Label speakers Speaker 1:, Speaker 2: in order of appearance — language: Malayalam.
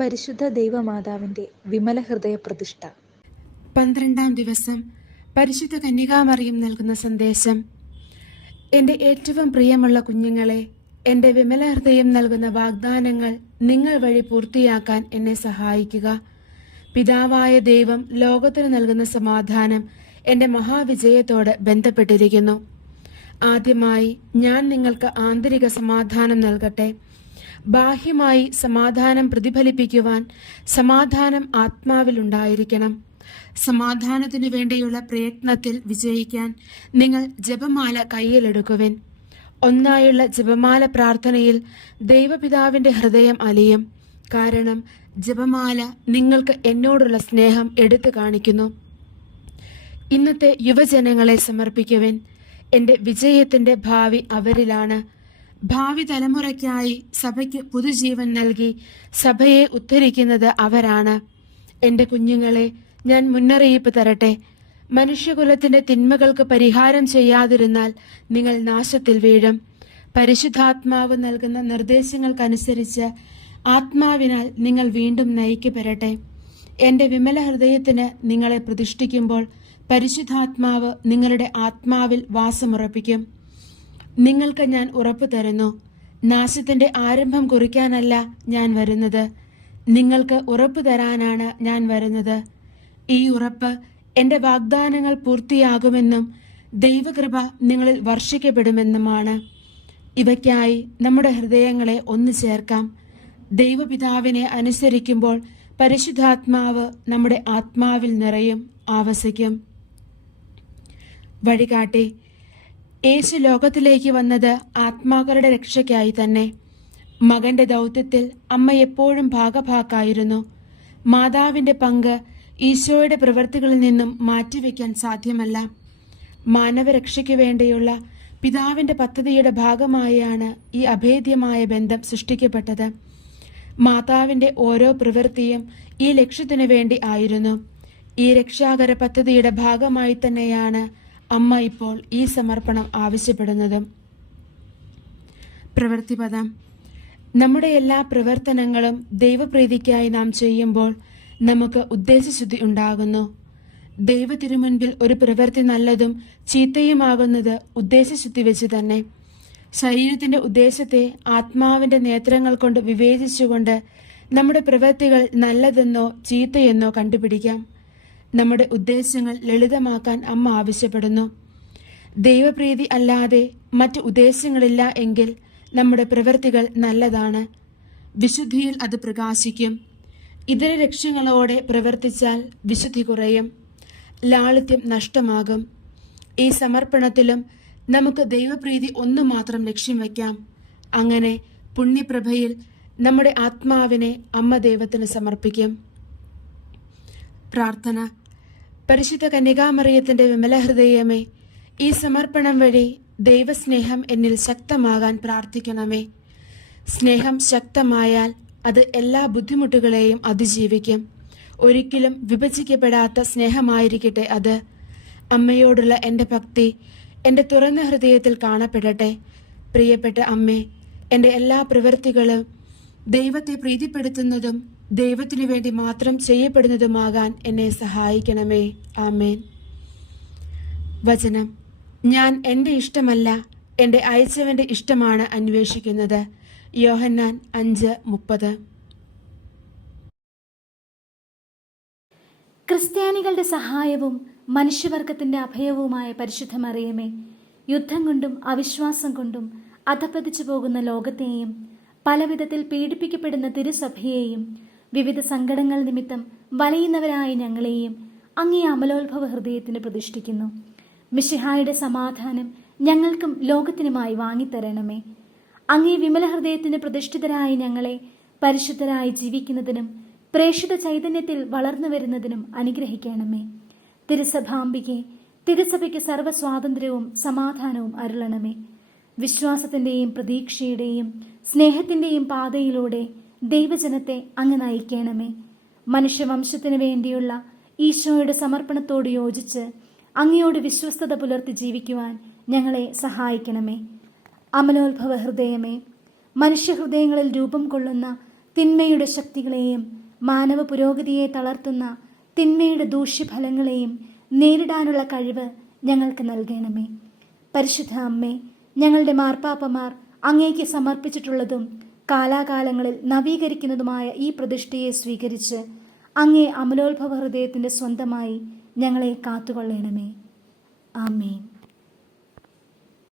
Speaker 1: പരിശുദ്ധ ദൈവമാതാവിന്റെ വിമല ഹൃദയ പ്രതിഷ്ഠ
Speaker 2: പന്ത്രണ്ടാം ദിവസം പരിശുദ്ധ കന്യകാമറിയും നൽകുന്ന സന്ദേശം. എന്റെ ഏറ്റവും പ്രിയമുള്ള കുഞ്ഞുങ്ങളെ എന്റെ വിമല ഹൃദയം നൽകുന്ന വാഗ്ദാനങ്ങൾ നിങ്ങൾ വഴി പൂർത്തിയാക്കാൻ എന്നെ സഹായിക്കുക. പിതാവായ ദൈവം ലോകത്തിന് നൽകുന്ന സമാധാനം എന്റെ മഹാവിജയത്തോട് ബന്ധപ്പെട്ടിരിക്കുന്നു. ആദ്യമായി ഞാൻ നിങ്ങൾക്ക് ആന്തരിക സമാധാനം നൽകട്ടെ. ബാഹ്യമായി സമാധാനം പ്രതിഫലിപ്പിക്കുവാൻ സമാധാനം ആത്മാവിലുണ്ടായിരിക്കണം സമാധാനത്തിനു വേണ്ടിയുള്ള പ്രയത്നത്തിൽ വിജയിക്കാൻ നിങ്ങൾ ജപമാല കയ്യിലെടുക്കുവിൻ. ഒന്നായുള്ള ജപമാല പ്രാർത്ഥനയിൽ ദൈവപിതാവിന്റെ ഹൃദയം അലിയും. കാരണം ജപമാല നിങ്ങൾക്ക് എന്നോടുള്ള സ്നേഹം എടുത്തു കാണിക്കുന്നു. ഇന്നത്തെ യുവജനങ്ങളെ സമർപ്പിക്കുവിൻ. എന്റെ വിജയത്തിന്റെ ഭാവി അവരിലാണ്. ഭാവി തലമുറയ്ക്കായി സഭയ്ക്ക് പുതുജീവൻ നൽകി സഭയെ ഉദ്ധരിക്കുന്നത് അവരാണ്. എന്റെ കുഞ്ഞുങ്ങളെ ഞാൻ മുന്നറിയിപ്പ് തരട്ടെ. മനുഷ്യകുലത്തിന്റെ തിന്മകൾക്ക് പരിഹാരം ചെയ്യാതിരുന്നാൽ നിങ്ങൾ നാശത്തിൽ വീഴും. പരിശുദ്ധാത്മാവ് നൽകുന്ന നിർദ്ദേശങ്ങൾക്കനുസരിച്ച് ആത്മാവിനാൽ നിങ്ങൾ വീണ്ടും നയിക്കപ്പെടട്ടെ. എന്റെ വിമല ഹൃദയത്തിന് നിങ്ങളെ പ്രതിഷ്ഠിക്കുമ്പോൾ പരിശുദ്ധാത്മാവ് നിങ്ങളുടെ ആത്മാവിൽ വാസമുറപ്പിക്കും. നിങ്ങൾക്ക് ഞാൻ ഉറപ്പു തരുന്നു. നാശത്തിന്റെ ആരംഭം കുറിക്കാനല്ല ഞാൻ വരുന്നത്. നിങ്ങൾക്ക് ഉറപ്പു തരാനാണ് ഞാൻ വരുന്നത്. ഈ ഉറപ്പ് എന്റെ വാഗ്ദാനങ്ങൾ പൂർത്തിയാകുമെന്നും ദൈവകൃപ നിങ്ങളിൽ വർഷിക്കപ്പെടുമെന്നുമാണ്. ഇവയ്ക്കായി നമ്മുടെ ഹൃദയങ്ങളെ ഒന്നു ചേർക്കാം. ദൈവപിതാവിനെ അനുസരിക്കുമ്പോൾ പരിശുദ്ധാത്മാവ് നമ്മുടെ ആത്മാവിൽ നിറയും ആവസിക്കും. വഴികാട്ടി യേശു ലോകത്തിലേക്ക് വന്നത് ആത്മാക്കളുടെ രക്ഷയ്ക്കായി തന്നെ. മകന്റെ ദൗത്യത്തിൽ അമ്മ എപ്പോഴും ഭാഗഭാക്കായിരുന്നു. മാതാവിന്റെ പങ്ക് ഈശോയുടെ പ്രവൃത്തികളിൽ നിന്നും മാറ്റിവെക്കാൻ സാധ്യമല്ല. മാനവരക്ഷയ്ക്ക് വേണ്ടിയുള്ള പിതാവിന്റെ പദ്ധതിയുടെ ഭാഗമായാണ് ഈ അഭേദ്യമായ ബന്ധം സൃഷ്ടിക്കപ്പെട്ടത്. മാതാവിന്റെ ഓരോ പ്രവൃത്തിയും ഈ ലക്ഷ്യത്തിനു വേണ്ടി ആയിരുന്നു. ഈ രക്ഷാകര പദ്ധതിയുടെ ഭാഗമായി തന്നെയാണ് അമ്മ ഇപ്പോൾ ഈ സമർപ്പണം ആവശ്യപ്പെടുന്നതും പ്രവൃത്തിപദം നമ്മുടെ എല്ലാ പ്രവർത്തനങ്ങളും ദൈവപ്രീതിക്കായി നാം ചെയ്യുമ്പോൾ നമുക്ക് ഉദ്ദേശശുദ്ധി ഉണ്ടാകുന്നു. ദൈവ തിരുമുൻപിൽ ഒരു പ്രവൃത്തി നല്ലതും ചീത്തയുമാകുന്നത് ഉദ്ദേശശുദ്ധി വെച്ച് തന്നെ. ശരീരത്തിന്റെ ഉദ്ദേശത്തെ ആത്മാവിന്റെ നേത്രങ്ങൾ കൊണ്ട് വിവേചിച്ചുകൊണ്ട് നമ്മുടെ പ്രവൃത്തികൾ നല്ലതെന്നോ ചീത്തയെന്നോ കണ്ടുപിടിക്കാം. നമ്മുടെ ഉദ്ദേശങ്ങൾ ലളിതമാക്കാൻ അമ്മ ആവശ്യപ്പെടുന്നു. ദൈവപ്രീതി അല്ലാതെ മറ്റ് ഉദ്ദേശങ്ങളില്ല എങ്കിൽ നമ്മുടെ പ്രവൃത്തികൾ നല്ലതാണ്. വിശുദ്ധിയിൽ അത് പ്രകാശിക്കും. ഇതര ലക്ഷ്യങ്ങളോടെ പ്രവർത്തിച്ചാൽ വിശുദ്ധി കുറയും. ലാളിത്യം നഷ്ടമാകും. ഈ സമർപ്പണത്തിലും നമുക്ക് ദൈവപ്രീതി ഒന്നു മാത്രം ലക്ഷ്യം വയ്ക്കാം അങ്ങനെ പുണ്യപ്രഭയിൽ നമ്മുടെ ആത്മാവിനെ അമ്മ ദൈവത്തിന് സമർപ്പിക്കും. പ്രാർത്ഥന. പരിശുദ്ധ കന്യകാമറിയത്തിന്റെ വിമലഹൃദയമേ ഈ സമർപ്പണം വഴി ദൈവസ്നേഹം എന്നിൽ ശക്തമാകാൻ പ്രാർത്ഥിക്കണമേ. സ്നേഹം ശക്തമായാൽ അത് എല്ലാ ബുദ്ധിമുട്ടുകളെയും അതിജീവിക്കും. ഒരിക്കലും വിഭജിക്കപ്പെടാത്ത സ്നേഹമായിരിക്കട്ടെ അത്. അമ്മയോടുള്ള എന്റെ ഭക്തി എന്റെ തുറന്ന ഹൃദയത്തിൽ കാണപ്പെടട്ടെ. പ്രിയപ്പെട്ട അമ്മേ എന്റെ എല്ലാ പ്രവൃത്തികളും ദൈവത്തെ പ്രീതിപ്പെടുത്തുന്നതും ദൈവത്തിനു വേണ്ടി മാത്രം ചെയ്യപ്പെടുന്നതുമാകാൻ എന്നെ സഹായിക്കണമേ. ആമേൻ. വചനം. ഞാൻ എന്റെ ഇഷ്ടമല്ല എന്റെ അയച്ചവന്റെ ഇഷ്ടമാണ് അന്വേഷിക്കുന്നത്. യോഹന്നാൻ അഞ്ച് മുപ്പത്.
Speaker 3: ക്രിസ്ത്യാനികളുടെ സഹായവും മനുഷ്യവർഗത്തിന്റെ അഭയവുമായ പരിശുദ്ധമറിയമേ യുദ്ധം കൊണ്ടും അവിശ്വാസം കൊണ്ടും അധപ്പതിച്ചു പോകുന്ന ലോകത്തെയും പലവിധത്തിൽ പീഡിപ്പിക്കപ്പെടുന്ന തിരുസഭയെയും വിവിധ സങ്കടങ്ങൾ നിമിത്തം വലയുന്നവരായ ഞങ്ങളെയും അങ്ങേ അമലോത്ഭവ ഹൃദയത്തിന് പ്രതിഷ്ഠിക്കുന്നു. മിഷിഹായുടെ സമാധാനം ഞങ്ങൾക്കും ലോകത്തിനുമായി വാങ്ങിത്തരണമേ. അങ്ങേ വിമല ഹൃദയത്തിന് പ്രതിഷ്ഠിതരായ ഞങ്ങളെ പരിശുദ്ധരായി ജീവിക്കുന്നതിനും പ്രേക്ഷിത ചൈതന്യത്തിൽ വളർന്നു വരുന്നതിനും അനുഗ്രഹിക്കണമേ. തിരുസഭാംബികെ തിരുസഭയ്ക്ക് സർവ സ്വാതന്ത്ര്യവും സമാധാനവും അരുളണമേ. വിശ്വാസത്തിന്റെയും പ്രതീക്ഷയുടെയും സ്നേഹത്തിന്റെയും പാതയിലൂടെ ദൈവജനത്തെ അങ്ങ് നയിക്കണമേ. മനുഷ്യവംശത്തിന് വേണ്ടിയുള്ള ഈശോയുടെ സമർപ്പണത്തോട് യോജിച്ച് അങ്ങയോട് വിശ്വസ്തത പുലർത്തി ജീവിക്കുവാൻ ഞങ്ങളെ സഹായിക്കണമേ. അമലോത്ഭവ ഹൃദയമേ മനുഷ്യഹൃദയങ്ങളിൽ രൂപം കൊള്ളുന്ന തിന്മയുടെ ശക്തികളെയും മാനവ പുരോഗതിയെ തളർത്തുന്ന തിന്മയുടെ ദൂഷ്യഫലങ്ങളെയും നേരിടാനുള്ള കഴിവ് ഞങ്ങൾക്ക് നൽകണമേ. പരിശുദ്ധ അമ്മേ ഞങ്ങളുടെ മാർപ്പാപ്പമാർ അങ്ങേക്ക് സമർപ്പിച്ചിട്ടുള്ളതും കാലാകാലങ്ങളിൽ നവീകരിക്കുന്നതുമായ ഈ പ്രതിഷ്ഠയെ സ്വീകരിച്ച് അങ്ങേ അമലോത്ഭവ ഹൃദയത്തിന്റെ സ്വന്തമായി ഞങ്ങളെ കാത്തുകൊള്ളണമേ. ആമേൻ.